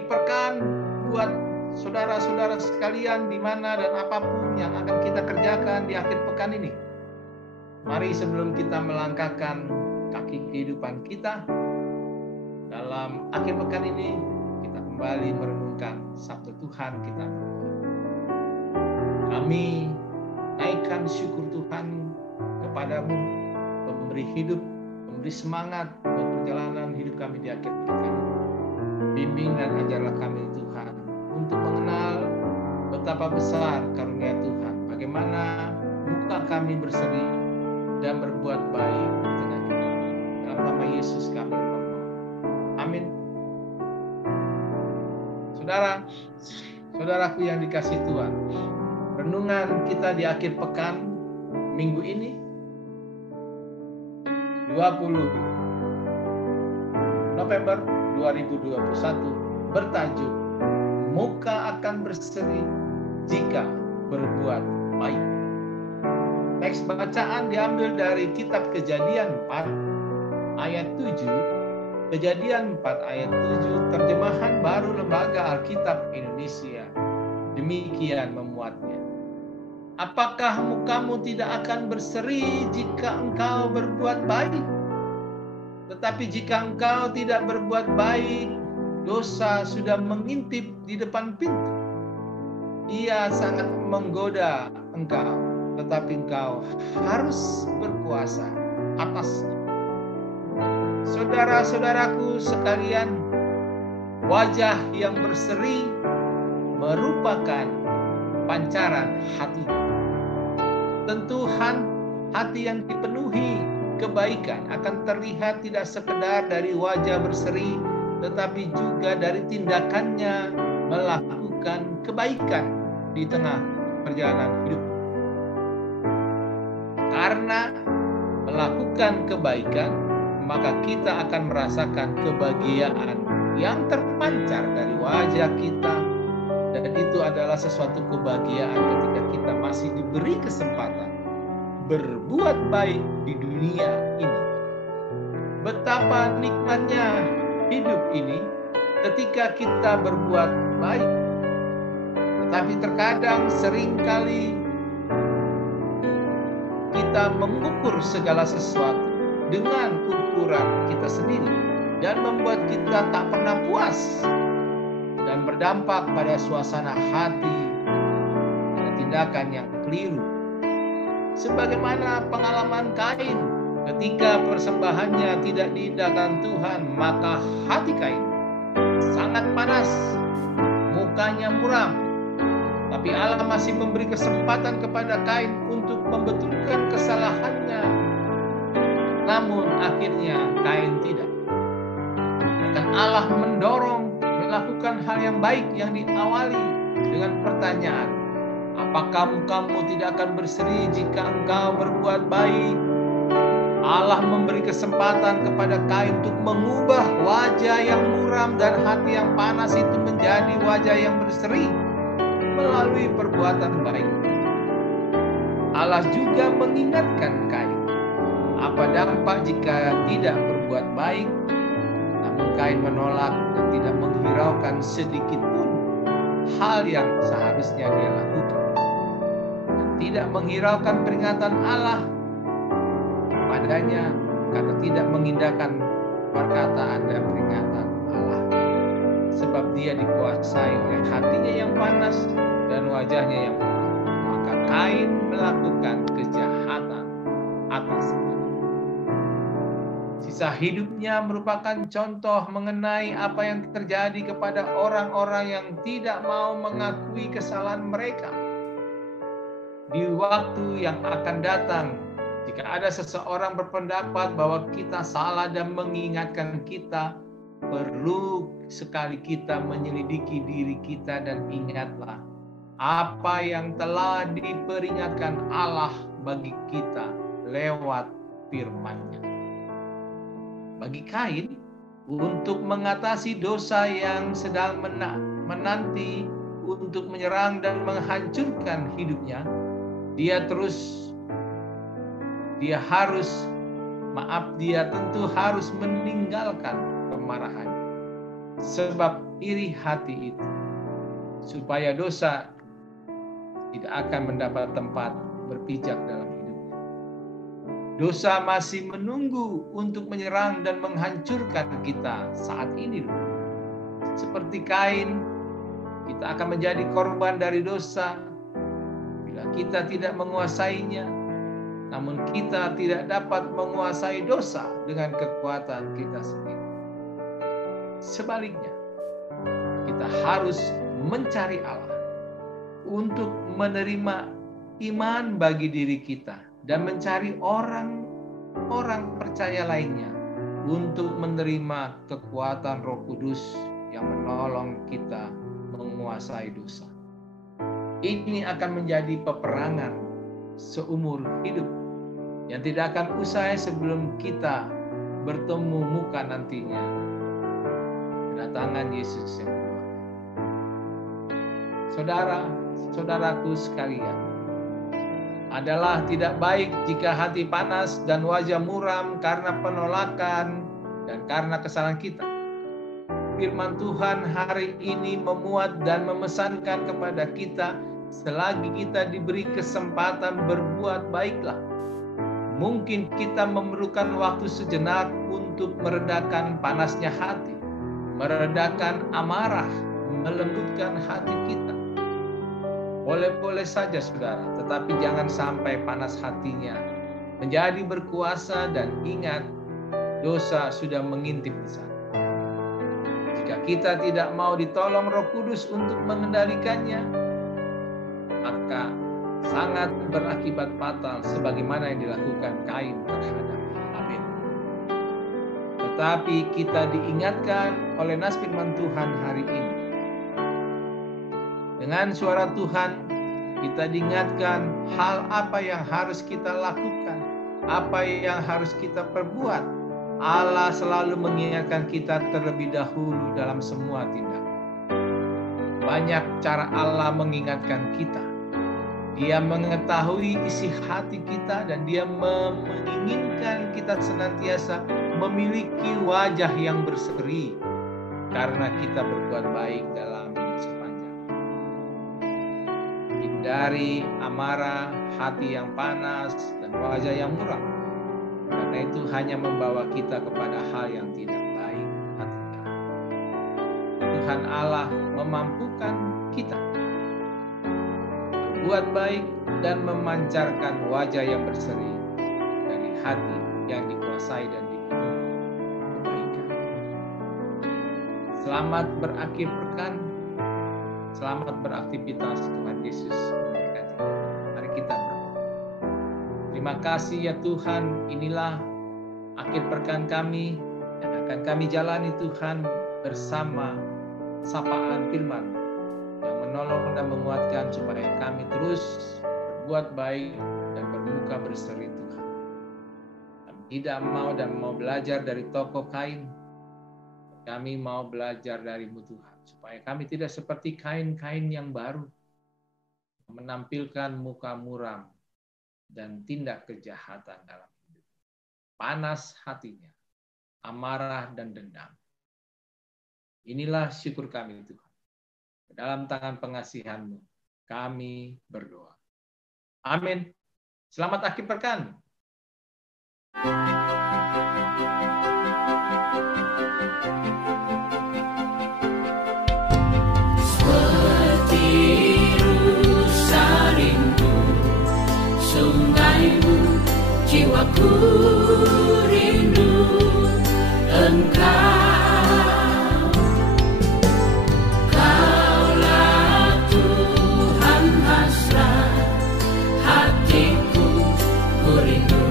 akhir pekan buat saudara-saudara sekalian di mana dan apapun yang akan kita kerjakan di akhir pekan ini. Mari sebelum kita melangkahkan kaki kehidupan kita dalam akhir pekan ini, kita kembali merenungkan sabda Tuhan kita. Kami naikkan syukur Tuhan kepadamu, pemberi hidup, memberi semangat buat perjalanan hidup kami di akhir pekan ini. Bimbing dan ajarlah kami Tuhan untuk mengenal betapa besar karunia Tuhan, bagaimana muka kami berseri dan berbuat baik di tengah kita. Dalam nama Yesus kami berdoa. Amin. Saudaraku yang dikasihi Tuhan, renungan kita di akhir pekan minggu ini 20 November 2021 bertajuk muka akan berseri jika berbuat baik. Teks bacaan diambil dari kitab Kejadian 4 ayat 7. Kejadian 4 ayat 7 terjemahan baru Lembaga Alkitab Indonesia. Demikian memuatnya. Apakah mukamu tidak akan berseri jika engkau berbuat baik? Tetapi jika engkau tidak berbuat baik, dosa sudah mengintip di depan pintu. Ia sangat menggoda engkau, tetapi engkau harus berkuasa atasnya. Saudara-saudaraku sekalian, wajah yang berseri merupakan pancaran hati. Tentu hati yang dipenuhi kebaikan akan terlihat tidak sekedar dari wajah berseri, tetapi juga dari tindakannya melakukan kebaikan di tengah perjalanan hidup. Karena melakukan kebaikan, maka kita akan merasakan kebahagiaan yang terpancar dari wajah kita. Dan itu adalah sesuatu kebahagiaan ketika kita masih diberi kesempatan berbuat baik di dunia ini. Betapa nikmatnya hidup ini ketika kita berbuat baik. Tetapi terkadang seringkali kita mengukur segala sesuatu dengan ukuran kita sendiri dan membuat kita tak pernah puas dan berdampak pada suasana hati dan tindakan yang keliru. Sebagaimana pengalaman Kain ketika persembahannya tidak diindahkan Tuhan, maka hati Kain sangat panas, mukanya muram. Tapi Allah masih memberi kesempatan kepada Kain untuk membetulkan kesalahannya. Namun akhirnya Kain tidak. Dan Allah mendorong melakukan hal yang baik yang diawali dengan pertanyaan, apakah mukamu tidak akan berseri jika engkau berbuat baik? Allah memberi kesempatan kepada Kain untuk mengubah wajah yang muram dan hati yang panas itu menjadi wajah yang berseri melalui perbuatan baik. Allah juga mengingatkan Kain apa dampak jika tidak berbuat baik. Namun Kain menolak dan tidak menghiraukan sedikit pun hal yang seharusnya dia lakukan. Dan tidak menghiraukan peringatan Allah padanya karena tidak mengindahkan perkataan dan peringatan Allah. Sebab dia dikuasai oleh hatinya yang panas dan wajahnya yang muram. Maka Kain melakukan kejahatan atasnya. Sisa hidupnya merupakan contoh mengenai apa yang terjadi kepada orang-orang yang tidak mau mengakui kesalahan mereka. Di waktu yang akan datang, jika ada seseorang berpendapat bahwa kita salah dan mengingatkan kita, perlu sekali kita menyelidiki diri kita dan ingatlah apa yang telah diperingatkan Allah bagi kita lewat firman-Nya. Bagi Kain, untuk mengatasi dosa yang sedang menanti untuk menyerang dan menghancurkan hidupnya, dia tentu harus meninggalkan kemarahan. sebab iri hati itu, supaya dosa tidak akan mendapat tempat berpijak dalam hidupnya. Dosa masih menunggu untuk menyerang dan menghancurkan kita saat ini. Seperti Kain, kita akan menjadi korban dari dosa bila kita tidak menguasainya. Namun kita tidak dapat menguasai dosa dengan kekuatan kita sendiri. Sebaliknya, kita harus mencari Allah untuk menerima iman bagi diri kita dan mencari orang percaya lainnya untuk menerima kekuatan Roh Kudus yang menolong kita menguasai dosa. Ini akan menjadi peperangan seumur hidup yang tidak akan usai sebelum kita bertemu muka nantinya kedatangan Yesus yang kedua. Saudara-saudaraku sekalian, adalah tidak baik jika hati panas dan wajah muram karena penolakan dan karena kesalahan kita. Firman Tuhan hari ini memuat dan memesankan kepada kita, selagi kita diberi kesempatan berbuat baiklah. Mungkin kita memerlukan waktu sejenak untuk meredakan panasnya hati, meredakan amarah, melembutkan hati kita. Boleh-boleh saja saudara, tetapi jangan sampai panas hatinya menjadi berkuasa dan ingat dosa sudah mengintip di sana. Jika kita tidak mau ditolong Roh Kudus untuk mengendalikannya, maka sangat berakibat fatal sebagaimana yang dilakukan Kain terhadap Abel. Tetapi kita diingatkan oleh nas firman Tuhan hari ini. Dengan suara Tuhan, kita diingatkan hal apa yang harus kita lakukan, apa yang harus kita perbuat. Allah selalu mengingatkan kita terlebih dahulu dalam semua tindakan. Banyak cara Allah mengingatkan kita. Dia mengetahui isi hati kita dan Dia menginginkan kita senantiasa memiliki wajah yang berseri karena kita berbuat baik dalam hidup sepanjang. Hindari amarah, hati yang panas, dan wajah yang muram. Karena itu hanya membawa kita kepada hal yang tidak baik hatinya. Tuhan Allah memampukan kita berbuat baik dan memancarkan wajah yang berseri dari hati yang dikuasai dan dipenuhi kebaikan. Selamat berakhir pekan. Selamat beraktivitas. Tuhan Yesus memberkati. Mari kita berdoa. Terima kasih ya Tuhan, inilah akhir pekan kami yang akan kami jalani Tuhan bersama sapaan firman yang menolong dan menguatkan supaya kami terus berbuat baik dan bermuka berseri Tuhan. Kami tidak mau dan mau belajar dari tokoh Kain. Kami mau belajar darimu Tuhan, supaya kami tidak seperti Kain-Kain yang baru, menampilkan muka muram dan tindak kejahatan dalam hidup. Panas hatinya, amarah dan dendam. Inilah syukur kami Tuhan. Dalam tangan pengasihan-Mu, kami berdoa. Amin. Selamat akhir pekan. Jiwaku rindu Engkau, Kaulah Tuhan hasrat hatiku, ku rindu